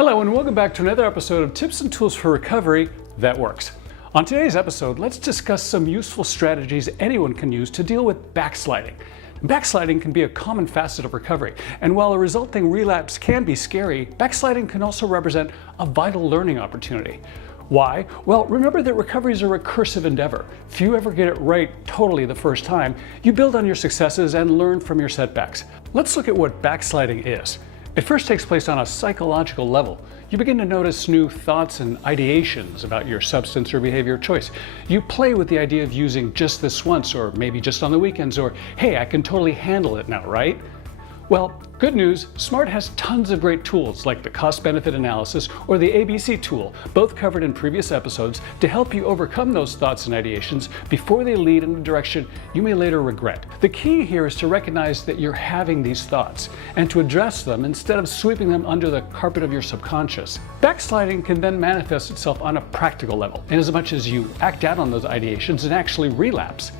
Hello and welcome back to another episode of Tips and Tools for Recovery That Works. On today's episode, let's discuss some useful strategies anyone can use to deal with backsliding. Backsliding can be a common facet of recovery, and while a resulting relapse can be scary, backsliding can also represent a vital learning opportunity. Why? Well, remember that recovery is a recursive endeavor. Few ever get it right totally the first time. You build on your successes and learn from your setbacks. Let's look at what backsliding is. It first takes place on a psychological level. You begin to notice new thoughts and ideations about your substance or behavior choice. You play with the idea of using just this once, or maybe just on the weekends, or hey, I can totally handle it now, right? Well, good news, SMART has tons of great tools like the cost-benefit analysis or the ABC tool, both covered in previous episodes, to help you overcome those thoughts and ideations before they lead in a direction you may later regret. The key here is to recognize that you're having these thoughts and to address them instead of sweeping them under the carpet of your subconscious. Backsliding can then manifest itself on a practical level, inasmuch as you act out on those ideations and actually relapse.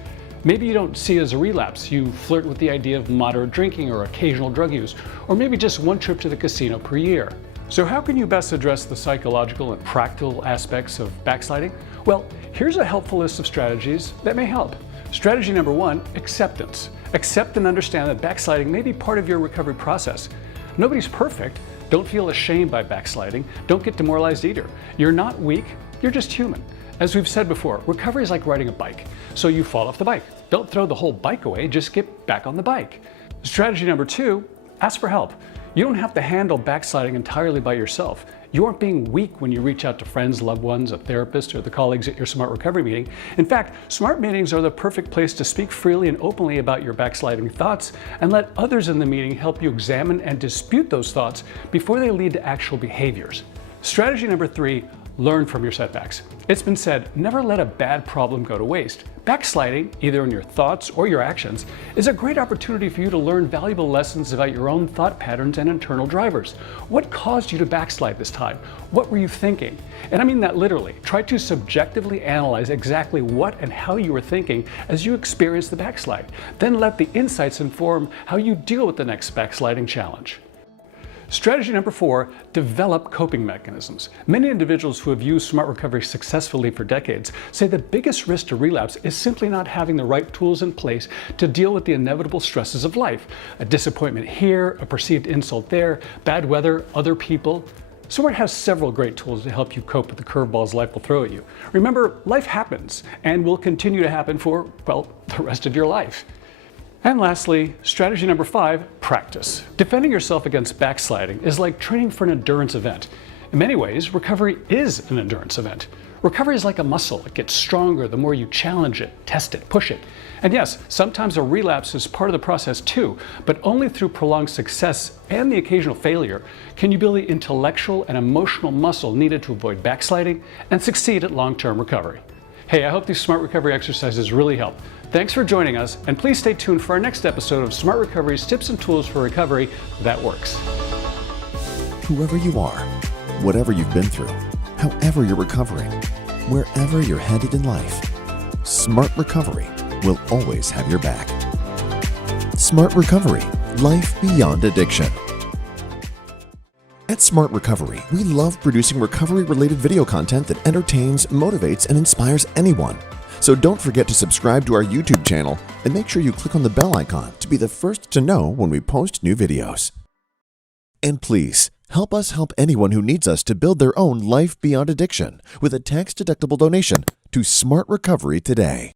Maybe you don't see it as a relapse. You flirt with the idea of moderate drinking or occasional drug use, or maybe just one trip to the casino per year. So how can you best address the psychological and practical aspects of backsliding? Well, here's a helpful list of strategies that may help. Strategy number one, acceptance. Accept and understand that backsliding may be part of your recovery process. Nobody's perfect. Don't feel ashamed by backsliding. Don't get demoralized either. You're not weak, you're just human. As we've said before, recovery is like riding a bike. So you fall off the bike. Don't throw the whole bike away, just get back on the bike. Strategy number two, ask for help. You don't have to handle backsliding entirely by yourself. You aren't being weak when you reach out to friends, loved ones, a therapist, or the colleagues at your SMART recovery meeting. In fact, SMART meetings are the perfect place to speak freely and openly about your backsliding thoughts and let others in the meeting help you examine and dispute those thoughts before they lead to actual behaviors. Strategy number three, learn from your setbacks. It's been said, never let a bad problem go to waste. Backsliding, either in your thoughts or your actions, is a great opportunity for you to learn valuable lessons about your own thought patterns and internal drivers. What caused you to backslide this time? What were you thinking? And I mean that literally. Try to subjectively analyze exactly what and how you were thinking as you experience the backslide. Then let the insights inform how you deal with the next backsliding challenge. Strategy number four, develop coping mechanisms. Many individuals who have used SMART recovery successfully for decades say the biggest risk to relapse is simply not having the right tools in place to deal with the inevitable stresses of life. A disappointment here, a perceived insult there, bad weather, other people. SMART has several great tools to help you cope with the curveballs life will throw at you. Remember, life happens and will continue to happen for, well, the rest of your life. And lastly, strategy number five, practice. Defending yourself against backsliding is like training for an endurance event. In many ways, recovery is an endurance event. Recovery is like a muscle. It gets stronger the more you challenge it, test it, push it. And yes, sometimes a relapse is part of the process too, but only through prolonged success and the occasional failure can you build the intellectual and emotional muscle needed to avoid backsliding and succeed at long-term recovery. Hey, I hope these SMART recovery exercises really help. Thanks for joining us, and please stay tuned for our next episode of SMART Recovery's Tips and Tools for Recovery That Works. Whoever you are, whatever you've been through, however you're recovering, wherever you're headed in life, SMART Recovery will always have your back. SMART Recovery, life beyond addiction. At SMART Recovery, we love producing recovery-related video content that entertains, motivates, and inspires anyone. So don't forget to subscribe to our YouTube channel and make sure you click on the bell icon to be the first to know when we post new videos. And please, help us help anyone who needs us to build their own life beyond addiction with a tax-deductible donation to SMART Recovery today.